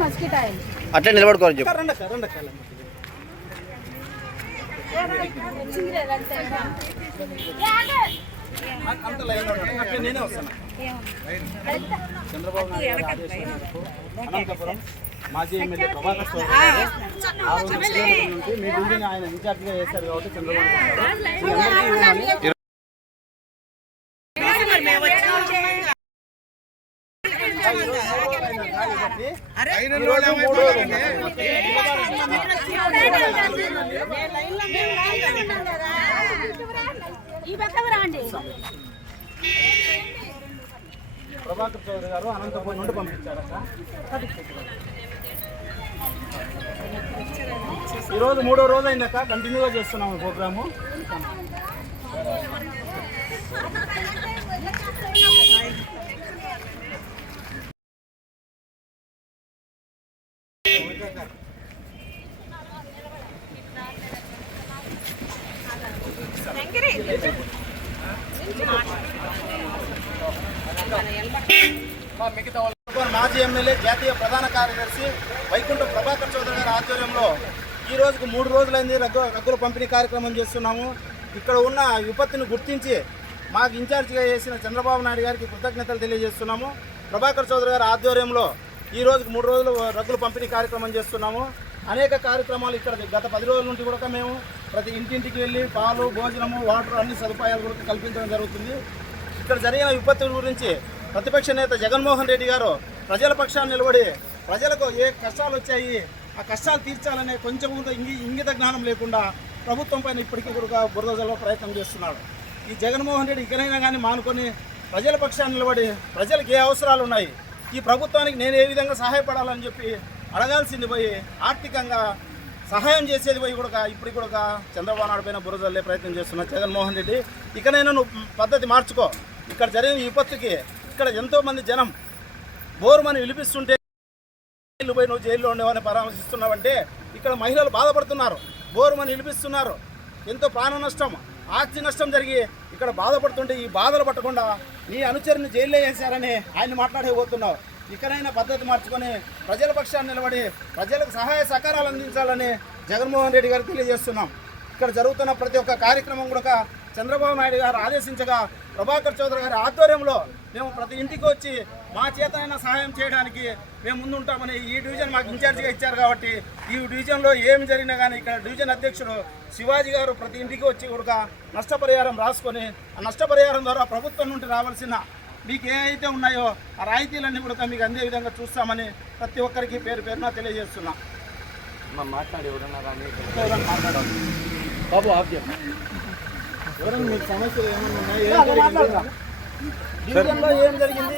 Mosquito oil అట్లే నిలబడుకోవాలి చెప్పు. చంద్రబాబు నాయుడు గారి ఆదేశాల మేరకు అనంతపురం మాజీ ఎమ్మెల్యే ప్రభాకర్ మీ డ్యూటీని ఆయన ఇన్ఛార్జిగా చేశారు కాబట్టి చంద్రబాబు నాయుడు ఈ రోజు మూడు ప్రభాకర్ చౌదరి గారు అనంతపురం నుండి పంపించారట ఈరోజు మూడో రోజు అయిందక్క. కంటిన్యూగా చేస్తున్నాము ప్రోగ్రాము. మాజీ ఎమ్మెల్యే జాతీయ ప్రధాన కార్యదర్శి వైకుంఠ ప్రభాకర్ చౌదరి గారి ఆధ్వర్యంలో ఈ రోజుకు మూడు రోజులైంది రగ్గు రగ్గుల పంపిణీ కార్యక్రమం చేస్తున్నాము. ఇక్కడ ఉన్న విపత్తుని గుర్తించి మాకు ఇన్ఛార్జిగా చేసిన చంద్రబాబు నాయుడు గారికి కృతజ్ఞతలు తెలియజేస్తున్నాము. ప్రభాకర్ చౌదరి గారి ఆధ్వర్యంలో ఈ రోజుకు మూడు రోజులు రగ్గులు పంపిణీ కార్యక్రమం చేస్తున్నాము. అనేక కార్యక్రమాలు ఇక్కడ గత పది రోజుల నుండి కూడా మేము ప్రతి ఇంటింటికి వెళ్ళి పాలు భోజనము వాటర్ అన్ని సదుపాయాలు కూడా కల్పించడం జరుగుతుంది. ఇక్కడ జరిగిన విపత్తుల గురించి ప్రతిపక్ష నేత జగన్మోహన్ రెడ్డి గారు ప్రజల పక్షాన్ని నిలబడి ప్రజలకు ఏ కష్టాలు వచ్చాయి ఆ కష్టాలు తీర్చాలనే కొంచెం కూడా ఇంగి ఇంగిత జ్ఞానం లేకుండా ప్రభుత్వం పైన ఇప్పటికీ కూడా బురదలో ప్రయత్నం చేస్తున్నాడు ఈ జగన్మోహన్ రెడ్డి ఇకనైనా కానీ మానుకొని ప్రజల పక్షాన్ని నిలబడి ప్రజలకు ఏ అవసరాలు ఉన్నాయి ఈ ప్రభుత్వానికి నేను ఏ విధంగా సహాయపడాలని చెప్పి అడగాల్సింది పోయి ఆర్థికంగా సహాయం చేసేది పోయి కూడా ఇప్పుడు కూడా చంద్రబాబు నాయుడు పైన బురదల్లే ప్రయత్నం చేస్తున్న జగన్మోహన్ రెడ్డి. ఇకనైనా నువ్వు పద్ధతి మార్చుకో. ఇక్కడ జరిగిన విపత్తుకి ఇక్కడ ఎంతోమంది జనం బోరుమని విలిపిస్తుంటే జైలు పోయి నువ్వు జైల్లో ఉండేవని పరామర్శిస్తున్నావంటే ఇక్కడ మహిళలు బాధపడుతున్నారు. బోరుమని విలిపిస్తున్నారు. ఎంతో ప్రాణ నష్టం. ఆస్తి నష్టం జరిగి ఇక్కడ బాధపడుతుంటే ఈ బాధలు పట్టకుండా నీ అనుచరుని జైల్లో వేశారని ఆయన మాట్లాడబోతున్నావు. ఇకనైనా పద్ధతి మార్చుకొని ప్రజల పక్షాన్ని నిలబడి ప్రజలకు సహాయ సహకారాలు అందించాలని జగన్మోహన్ రెడ్డి గారికి తెలియజేస్తున్నాం. ఇక్కడ జరుగుతున్న ప్రతి ఒక్క కార్యక్రమం కూడా చంద్రబాబు నాయుడు గారు ఆదేశించగా ప్రభాకర్ చౌదరి గారి ఆధ్వర్యంలో మేము ప్రతి ఇంటికి వచ్చి మా చేతనైనా సహాయం చేయడానికి మేము ముందుంటామని ఈ డివిజన్ మాకు ఇన్ఛార్జిగా ఇచ్చారు కాబట్టి ఈ డివిజన్లో ఏం జరిగినా కానీ ఇక్కడ డివిజన్ అధ్యక్షుడు శివాజీ గారు ప్రతి ఇంటికి వచ్చి కూడా నష్టపరిహారం రాసుకొని ఆ నష్టపరిహారం ద్వారా ప్రభుత్వం నుండి రావాల్సిన మీకు ఏ అయితే ఉన్నాయో ఆ రాయితీలన్నీ కూడా మీకు అందే విధంగా చూస్తామని ప్రతి ఒక్కరికి పేరు పేరున తెలియజేస్తున్నా. మాట్లాడి బాబు ఆఫ్ మీకు సమస్యలు ఏమైనా ఉన్నాయా? ఏం జరిగింది?